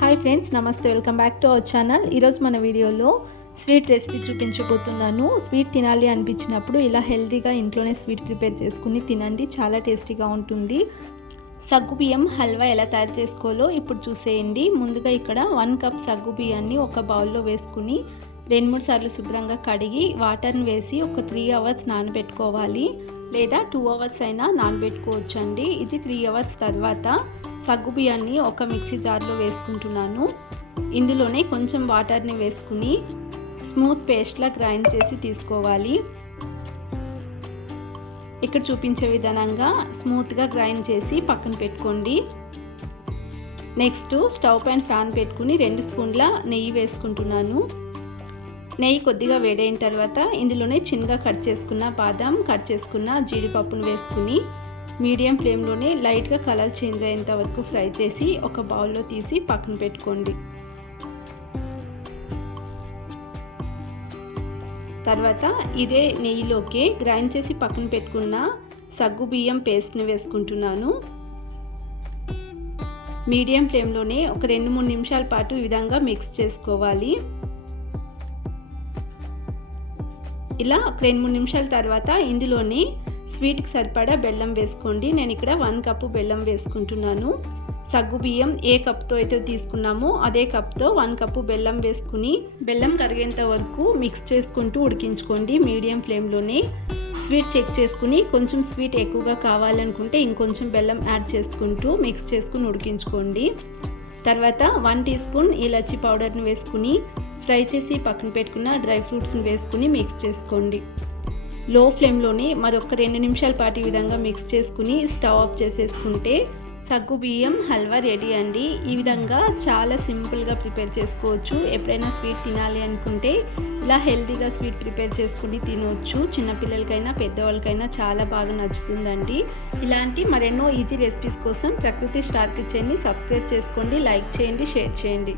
Hi friends, నమస్తే. Welcome back to our channel. ఈరోజు మన వీడియోలో స్వీట్ రెసిపీ చూపించబోతున్నాను. స్వీట్ తినాలి అనిపించినప్పుడు ఇలా హెల్తీగా ఇంట్లోనే స్వీట్ ప్రిపేర్ చేసుకుని తినండి, చాలా టేస్టీగా ఉంటుంది. సగ్గుబియ్యం హల్వా ఎలా తయారు చేసుకోవాలో ఇప్పుడు చూసేయండి. ముందుగా ఇక్కడ 1 కప్ సగ్గుబియ్యాన్ని ఒక బౌల్లో వేసుకుని 2-3 సార్లు శుభ్రంగా కడిగి వాటర్ని వేసి ఒక 3 అవర్స్ నానబెట్టుకోవాలి, లేదా 2 అవర్స్ అయినా నానబెట్టుకోవచ్చు అండి. ఇది 3 అవర్స్ తర్వాత సగ్గుబియ్యాన్ని ఒక మిక్సీ జార్లో వేసుకుంటున్నాను. ఇందులోనే కొంచెం వాటర్ని వేసుకుని స్మూత్ పేస్ట్లా గ్రైండ్ చేసి తీసుకోవాలి. ఇక్కడ చూపించే విధానంగా స్మూత్గా గ్రైండ్ చేసి పక్కన పెట్టుకోండి. నెక్స్ట్ స్టవ్ పైన ఫ్యాన్ పెట్టుకుని 2 స్పూన్ల నెయ్యి వేసుకుంటున్నాను. నెయ్యి కొద్దిగా వేడైన తర్వాత ఇందులోనే చిన్నగా కట్ చేసుకున్న బాదం, కట్ చేసుకున్న జీడిపప్పును వేసుకుని మీడియం ఫ్లేమ్లోనే లైట్గా కలర్ చేంజ్ అయ్యేంత వరకు ఫ్రై చేసి ఒక బౌల్లో తీసి పక్కన పెట్టుకోండి. తర్వాత ఇదే నెయ్యిలోకి గ్రైండ్ చేసి పక్కన పెట్టుకున్న సగ్గుబియ్యం పేస్ట్ని వేసుకుంటున్నాను. మీడియం ఫ్లేమ్లోనే ఒక 2-3 నిమిషాల పాటు ఈ విధంగా మిక్స్ చేసుకోవాలి. ఇలా 2-3 నిమిషాల తర్వాత ఇందులోని స్వీట్కి సరిపడా బెల్లం వేసుకోండి. నేను ఇక్కడ 1 కప్పు బెల్లం వేసుకుంటున్నాను. సగ్గుబియ్యం ఏ కప్తో అయితే తీసుకున్నామో అదే కప్తో 1 కప్పు బెల్లం వేసుకుని బెల్లం కరిగేంత వరకు మిక్స్ చేసుకుంటూ ఉడికించుకోండి మీడియం ఫ్లేమ్లోనే. స్వీట్ చెక్ చేసుకుని కొంచెం స్వీట్ ఎక్కువగా కావాలనుకుంటే ఇంకొంచెం బెల్లం యాడ్ చేసుకుంటూ మిక్స్ చేసుకుని ఉడికించుకోండి. తర్వాత 1 టీ స్పూన్ ఇలాచీ పౌడర్ని వేసుకుని ఫ్రై చేసి పక్కన పెట్టుకున్న డ్రై ఫ్రూట్స్ని వేసుకుని మిక్స్ చేసుకోండి. లో ఫ్లేమ్లోనే మరొక 2 నిమిషాల పాటు ఈ విధంగా మిక్స్ చేసుకుని స్టవ్ ఆఫ్ చేసేసుకుంటే సగ్గుబియ్యం హల్వా రెడీ అండి. ఈ విధంగా చాలా సింపుల్గా ప్రిపేర్ చేసుకోవచ్చు. ఎప్పుడైనా స్వీట్ తినాలి అనుకుంటే ఇలా హెల్తీగా స్వీట్ ప్రిపేర్ చేసుకుని తినవచ్చు. చిన్నపిల్లలకైనా పెద్దవాళ్ళకైనా చాలా బాగా నచ్చుతుందండి. ఇలాంటి మరెన్నో ఈజీ రెసిపీస్ కోసం ప్రకృతి స్టార్ కిచెన్ని సబ్స్క్రైబ్ చేసుకోండి, లైక్ చేయండి, షేర్ చేయండి.